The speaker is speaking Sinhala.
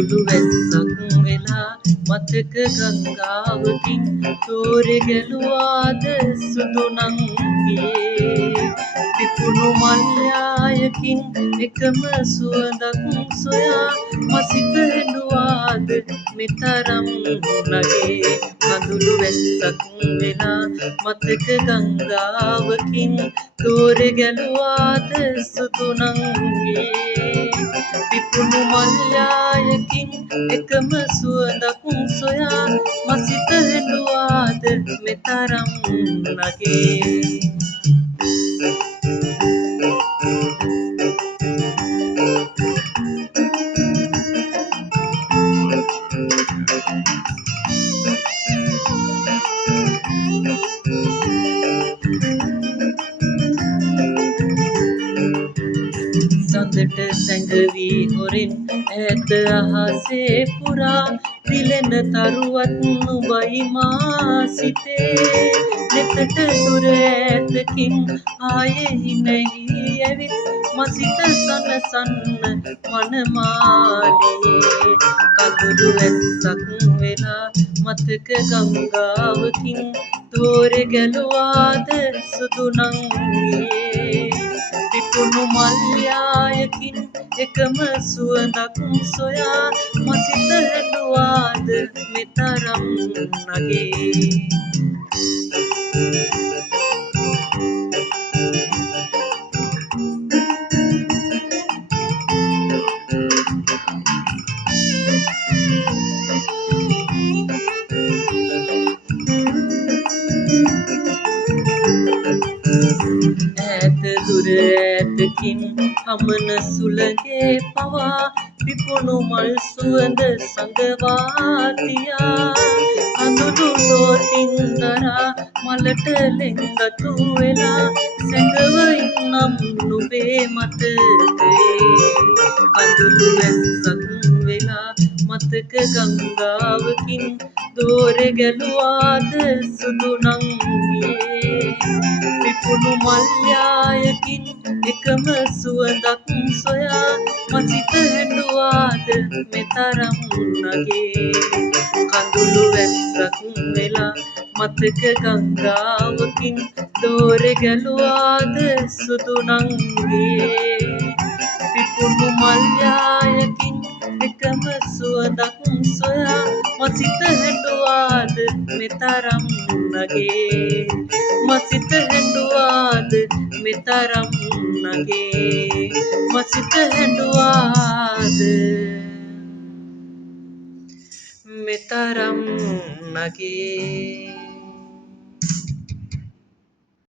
කඳුළු වැස්සක් වෙලා මතක ගංගාවකින් තෝරෙ ගැලුවාද සුදු නංගියේ පිපුණු මල්යායකින් එකම සුවඳක් සොයා මසිත හෙළුවාද මෙතරම් නගේ කඳුළු වැස්සක් වෙලා මතක ගංගාවකින් තෝරෙ ගැලුවාද සුදු නංගියේ පිපුණු මල්යායකින් එකම සුවඳක් සොයා මසිත හෙළුවාද මෙතරම් නගේ සඳට සැඟවී හොරෙන් ඈත අහසේ පුරා පිලෙන තරුවත් නුඹයි මා සිතේ නෙතට දුර ඈතකින් ආයේ හිනෙහි ඇවිත් මසිත සනසන්න මනමාලියේ කඳුළු වැස්සක් වෙලා මතක ගංගාවකින් තෝරෙ ගැලුවාද සුදු නංගියේ පිපුණු මල්යායකින් එකම සුවඳක් සොයා මසිත හෙළුවාද මෙතරම් නගේ ඈත දුර ඈතකින් හමන සුළගේ පවා පිපුණු මල් සුවඳ සඟවා තියා අඳුරු දෝතින් දරා මලට ලෙන්ගතු වෙලා සැඟව ඉන්නම් නුඹේ මතකයේ කඳුළු වැස්සක් වෙලා මතක ගංගාවකින් දෝරෙ ගැලුවාද සුදු නංගියේ පිපුණු මල්යායකින් එකම සුවඳක් සොයා මසිත හෙළුවාද මෙතරම් නගේ කඳුළු වැස්සක් වෙලා මතක ගංගාවකින් දෝරෙ ගැලුවාද සුදු නංගියේ පිපුණු මල්යායකින් එකම සුවඳක් සොයා මසිත හෙළුවාද මෙතරම් නගේ මසිත හෙළුවාද මෙතරම් නගේ මසිත හෙළුවාද මෙතරම් නගේ